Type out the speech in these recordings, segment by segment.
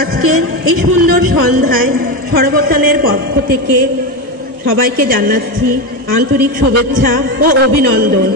আজকের এই সুন্দর সন্ধ্যায় সর্বতানের পক্ষ থেকে সবাইকে জানাচ্ছি আন্তরিক শুভেচ্ছা ও অভিনন্দন।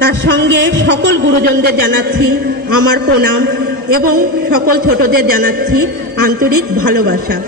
তার সঙ্গে সকল গুরুজনদের জানাচ্ছি আমার প্রণাম এবং সকল ছোটদের জানাচ্ছি আন্তরিক ভালোবাসা।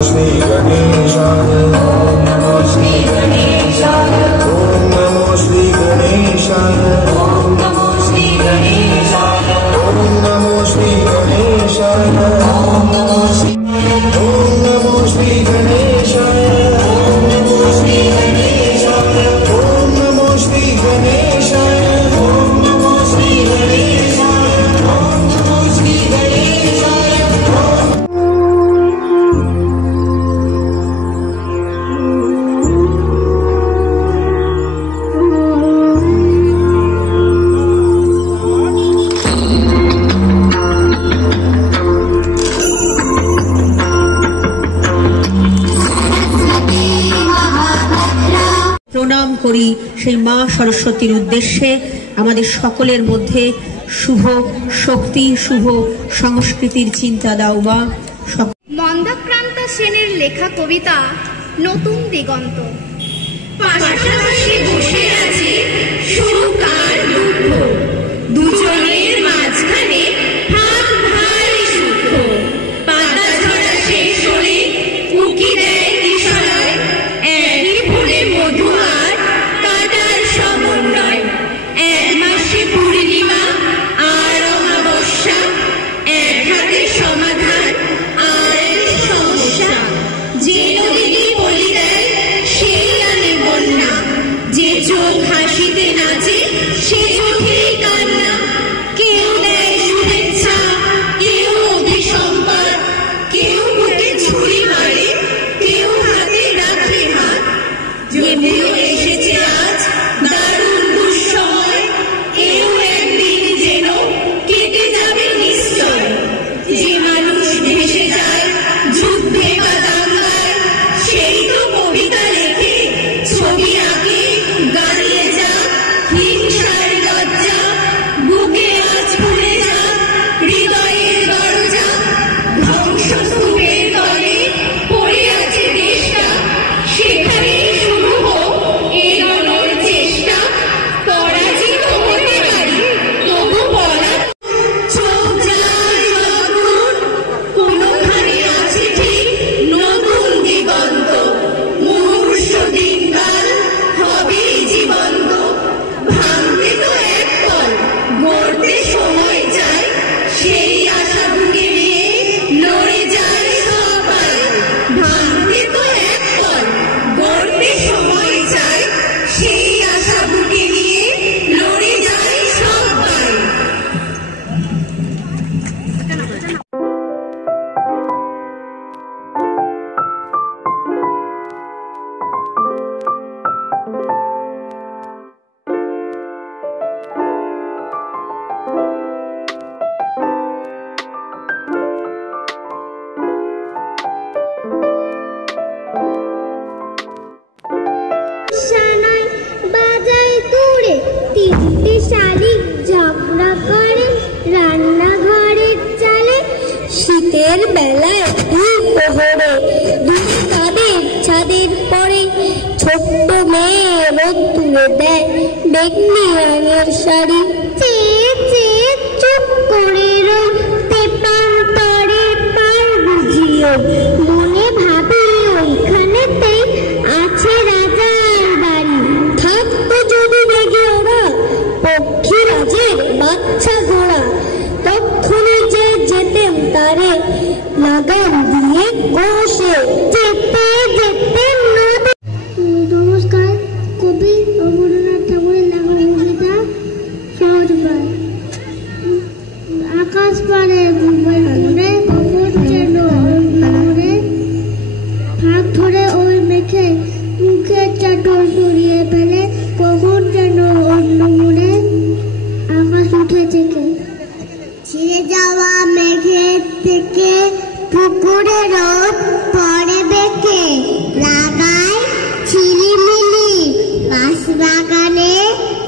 श्री गणेशाय ओम नमो श्री गणेशाय ओम नमो श्री गणेशाय ओम नमो श्री गणेशाय ओम नमो श्री गणेशाय ओम नमो श्री गणेशाय ओम नमो श्री गणेशाय ओम नमो श्री गणेशाय ओम नमो श्री गणेशाय ओम नमो श्री गणेशाय। প্রণাম করি সেই মা সরস্বতীর উদ্দেশ্যে আমাদের সকলের মধ্যে শুভ শক্তি, শুভ সংস্কৃতির চিন্তা দাও মা। মন্দাক্রান্তা সেনের লেখা কবিতা নতুন দিগন্ত। পাশাপাশি বসে আছে সুখ আর দুঃখ, দুজনের মাঝখানে হাত ভারী সুখ। পাতা ঝরা শেষ হলে উকি দেয় দিশায়, একই ফুলে মধু আর কাটার সমন্বয়। এক মাসে পূর্ণিমা আর অমাবস্যা, এক হাতে সমাধান আর সমস্যা। যে নদী বলি দেয় সেই আনে বন্যা, যে চোখ হাসিতে নাচে সে চোখেই কান্না। কেউ দেয় শুভেচ্ছা, কেউ অভিসম্পাদ, কেউ বুকে ছুরি মারে, কেউ হাতে রাখে হাত। যদিও এসেছে আজ দারুণ দুঃসময়, এও একদিন যেন কেটে যাবে নিশ্চয়। যে মানুষ ভেসে যায় যুদ্ধে বা দাঙ্গায়, সেই তো কবিতা লেখে, ছবি আঁকে, গালিয়ে যা হিংসার লজ্জা। বুকে আজ খুলে যা হৃদয়ের দরজা, ধ্বংসস্তূপের তলে পড়ে আছে দেশটা। সেখানেই শুরু হোক এগোনোর চেষ্টা। পরাজিত হতে পারি তবু পরা চোখ যায় যতদূর, কোনোখানে আছে ঠিক নতুন দিগন্ত। মুহূর্ত দিনকাল হবে জীবন্ত, ভাঙতে তো এক পল, গড়তে সময় চাই। সেই আশা বুকে নিয়ে লড়ে যায় সবাই। ভাঙতে তো এক পল, গড়তে সময় চাই। সেই আশা বুকে নিয়ে লড়ে যায় সবাই। সানাই বাজায় দূরে তিনটে শালিক ঝগড়া করে রান্নাঘরের চালে। শীতের বেলায় দুই প্রহরে দুই তাদের ছাদের পরে ছোট্ট মেয়ে রোদ তুলে দেয় বেগনি রঙের শাড়ি। চেয়ে চেয়ে চুপ করে রোতে প্রান্তরে পার বুঝিও, মনে ভাবি ওইখানেতেই আছে রাজার বাড়ি। থাকতো যদি বেগে ওরা পক্ষী রাজের বাচ্চা ঘোড়া, তক্ষুনি যে যেতেম তারে লাগাম দিয়ে কষে। যেতে যেতে নদী। নমস্কার, কবি রবীন্দ্রনাথ ঠাকুরের লেখা কবিতা সহজ পাঠ। আকাশ পারে ঘুমের আলোরে, কখন যেন অরণ্যে ভাগ ধরে ওই মেঘে মুখের চাদর সরিয়ে ফেলে। কখন যেন অন্য মনে আকাশ উঠে থেকে ছিঁড়ে যাওয়া মেঘের থেকে পুকুরে রোদ পড়ে বেঁকে। লাগায় ঝিলিমিলি বাঁশ বাগানে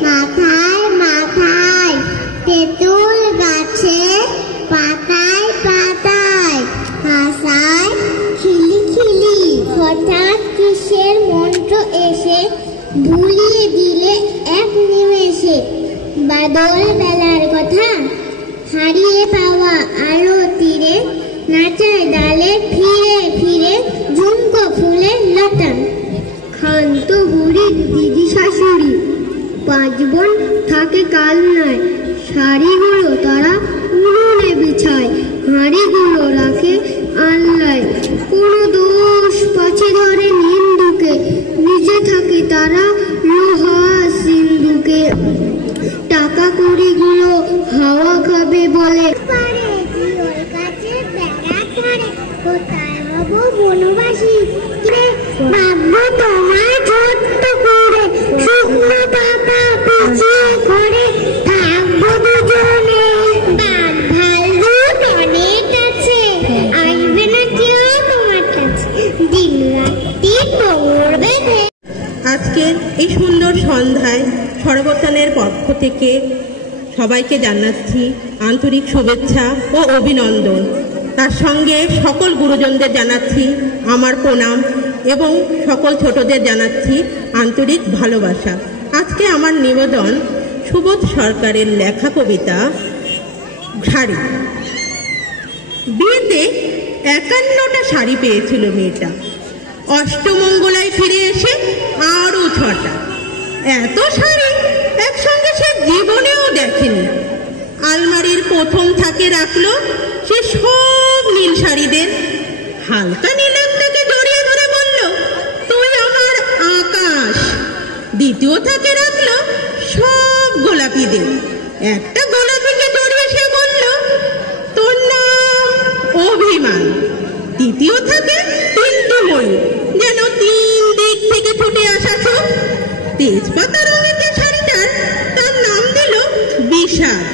মাথায় মাথায়, তেঁতুল গাছে পাতায় পাতায় হাসায় খিলিখিলি। হঠাৎ কিসের মন্ত্র এসে ভুলিয়ে দিলে এক নিমেষে বাদল বেলার কথা। হারিয়ে পাওয়া আলো তীরে নাচায় ডালে ফিরে ফিরে ঝুমকো ফুলের লতা। ক্ষান্ত বুড়ির দিদি শাশুড়ি পাঁচ বোন থাকে কালনায়। শাড়িগুলো তারা উনুনে বিছায়, হাঁড়িগুলো রাখে আনলায়। কোনো দোষ পাছে ধরে নিন্দুকে, নিজে থাকে তারা লোহা সিন্ধুকে। টাকা কড়িগুলো হাওয়া খাবে বলে, কোথায় হব বনবাসী। ভাববো তোমার ছোট্ট করে শুকনো পাতা পিছিয়ে করে থাকবো দুজনে। বাঘ ভাল্লুক অনেক আছে, আসবে না কেউ তোমার কাছে। দিন রাত্রি পড়বে আজকে এই সুন্দর সন্ধ্যায় সর্বতানের পক্ষ থেকে সবাইকে জানাচ্ছি আন্তরিক শুভেচ্ছা ও অভিনন্দন। তার সঙ্গে সকল গুরুজনদের জানাচ্ছি আমার প্রণাম এবং সকল ছোটদের জানাচ্ছি আন্তরিক ভালোবাসা। আজকে আমার নিবেদন সুবোধ সরকারের লেখা কবিতা শাড়ি। বিয়েতে 51টা শাড়ি পেয়েছিল মেয়েটা, অষ্টমঙ্গলায় ফিরে এসে আরও 6টা। এত শাড়ি একসঙ্গে সে জীবনেও দেখেনি। আলমারির প্রথম থাকে রাখলো সে সব নীল শাড়িদের। হালকা নীল একটাকে জড়িয়ে ধরে বলল, তুই আমার আকাশ। দ্বিতীয় থাকে রাখলো সব গোলাপিদের। একটা গোলাপিকে জড়িয়ে সে বলল, তোর নাম অভিমান। তৃতীয় থাকে 3টি ময়ূর, যেন 3 দিক থেকে ফুটে আসা চোখ। তেজপাতা রঙের যে শাড়িটার তার নাম দিল বিষাদ।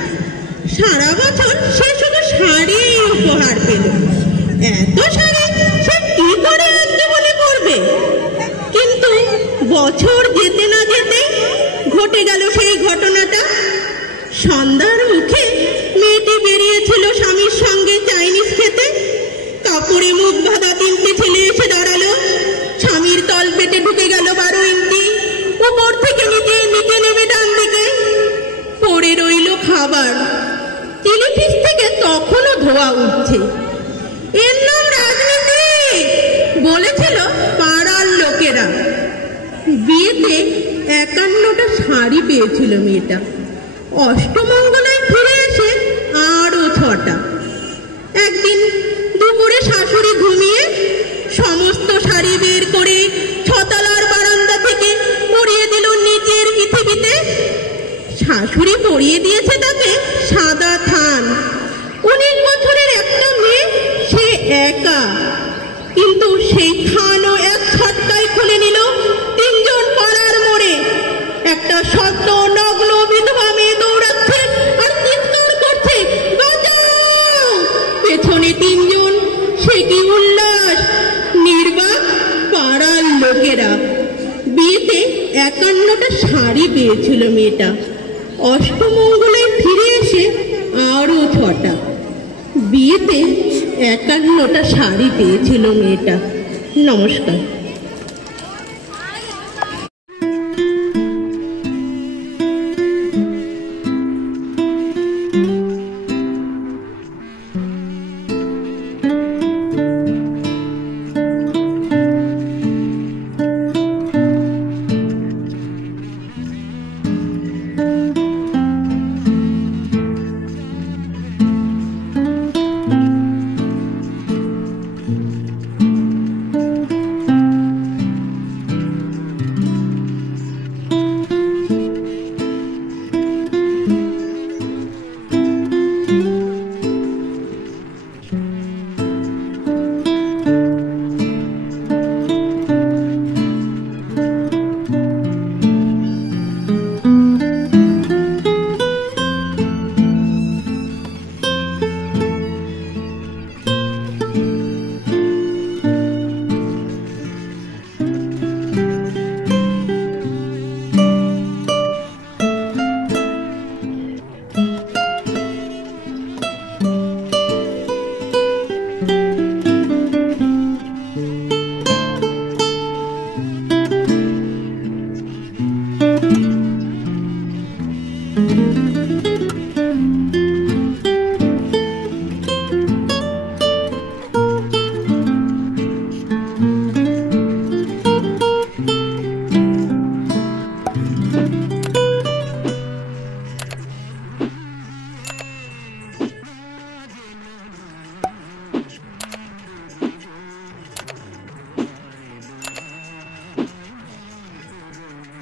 সারা বছর সে শুধু শাড়ি উপহার পেল। এত শাড়ি সে কি করে এক জীবনে পরবে? কিন্তু বছর যেতে না যেতে ঘটে গেল সেই ঘটনাটা। সন্ধ্যার মুখে মেয়েটি বেরিয়েছিল স্বামীর সঙ্গে চাইনিজ খেতে। কাপড়ে মুখ বাঁধা 3টে ছেলে এসে দাঁড়ালো। স্বামীর তল পেটে ঢুকে গেল 12 ইঞ্চি। উপর থেকে নিচে নেমে ডান দিকে পড়ে রইল খাবার। চিলিপিস থেকে তখনও ধোয়া উঠছে। এর নাম রাজনীতি বলেছিল পাড়ার লোকেরা। বিয়েতে 51টা শাড়ি পেয়েছিল মেয়েটা, অষ্টমঙ্গলায় ফিরে এসে আরও 6টা। একদিন দুপুরে শাশুড়ি ঘুমিয়ে সমস্ত শাড়ি বের করে 6তলার বারান্দা থেকে পরিয়ে দিল নিচের পৃথিবীতে। শাশুড়ি পরিয়ে দিয়েছে তাকে সাদা থান। 19 বছরের একটা মেয়ে, সে একা। কিন্তু সেই থানও এক ছটকায় খুলে নিল 3জন পাড়ার মোড়ে। একটা সদ্য নগ্ন বিধবা মেয়ে দৌড়াচ্ছে আর চিৎকার করছে, বাঁচাও! পেছনে 3জন। সে কি উল্লাস! নির্বাক পাড়ার লোকেরা। বিয়েতে 51টা শাড়ি পেয়েছিল মেয়েটা, অষ্টমঙ্গলায় ফিরে এসে আরও 6টা। বিয়েতে 51টা শাড়ি পেয়েছিল মেয়েটা। নমস্কার।